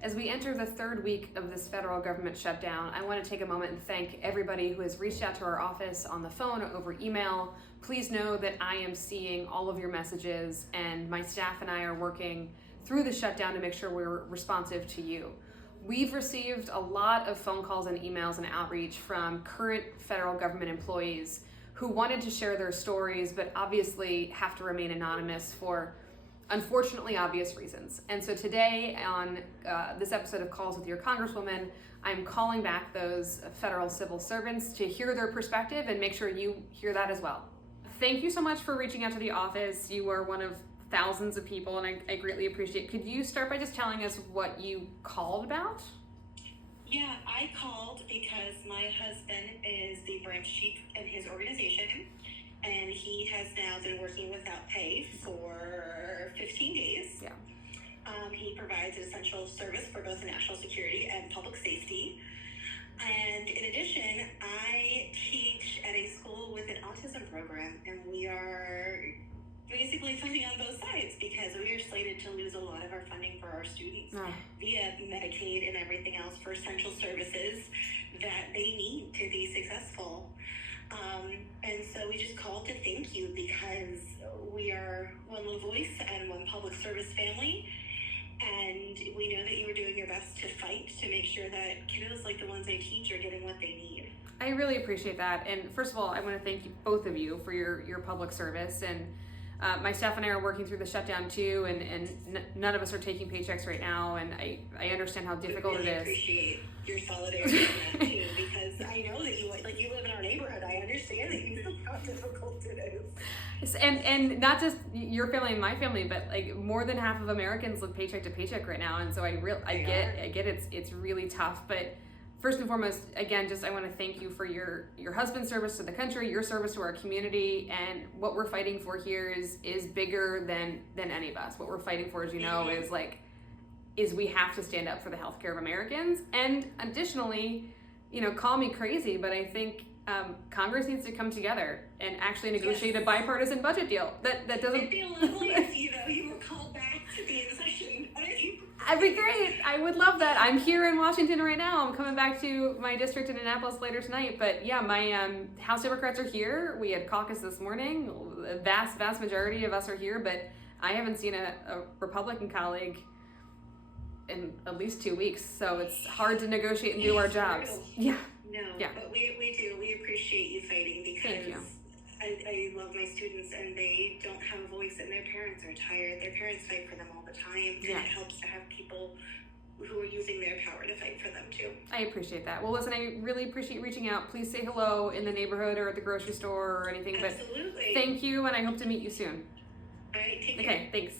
As we enter the third week of this federal government shutdown, I want to take a moment and thank everybody who has reached out to our office on the phone or over email. Please know that I am seeing all of your messages, and my staff and I are working through the shutdown to make sure we're responsive to you. We've received a lot of phone calls and emails and outreach from current federal government employees who wanted to share their stories, but obviously have to remain anonymous for unfortunately obvious reasons. And so today on this episode of Calls With Your Congresswoman, I'm calling back those federal civil servants to hear their perspective and make sure you hear that as well. Thank you so much for reaching out to the office. You are one of thousands of people, and I greatly appreciate it. Could you start by just telling us what you called about? Yeah, I called because my husband is the branch chief in his organization, and he has now been working without pay for 15 days. Yeah. He provides an essential service for both national security and public safety. And in addition, I teach at a school with an autism program, and we are basically fighting on both sides because we are slated to lose a lot of our funding for our students via Medicaid and everything else for essential services that they need to be successful. And so we just called to thank you because we are one voice and one public service family. And we know that you are doing your best to fight to make sure that kiddos like the ones I teach are getting what they need. I really appreciate that. And first of all, I want to thank you, both of you, for your public service. And my staff and I are working through the shutdown too, and none of us are taking paychecks right now. And I understand how difficult it is. I Appreciate your solidarity on that too, because I know that you live in our neighborhood. I understand that you know how difficult it is. And not just your family and my family, but like more than half of Americans live paycheck to paycheck right now. And so I get it's really tough. But first and foremost, again, just I want to thank you for your husband's service to the country, your service to our community, and what we're fighting for here is bigger than any of us. What we're fighting for, as you know, is we have to stand up for the healthcare of Americans. And additionally, call me crazy, but I think Congress needs to come together and actually negotiate a bipartisan budget deal. That doesn't. It'd be lovely if you were called back to be in session. That'd be great. I would love that. I'm here in Washington right now. I'm coming back to my district in Annapolis later tonight. But yeah, my House Democrats are here. We had caucus this morning. The vast majority of us are here, but I haven't seen a Republican colleague in at least 2 weeks. So it's hard to negotiate and do our jobs. Yeah. No, yeah. But we do. We appreciate you fighting because I love my students, and they don't have a voice, and their parents are tired. Their parents fight for them all the time, and it helps to have people who are using their power to fight for them too. I appreciate that. Well, listen, I really appreciate reaching out. Please say hello in the neighborhood or at the grocery store or anything. Absolutely. But thank you, and I hope to meet you soon. All right, take care. Okay, thanks.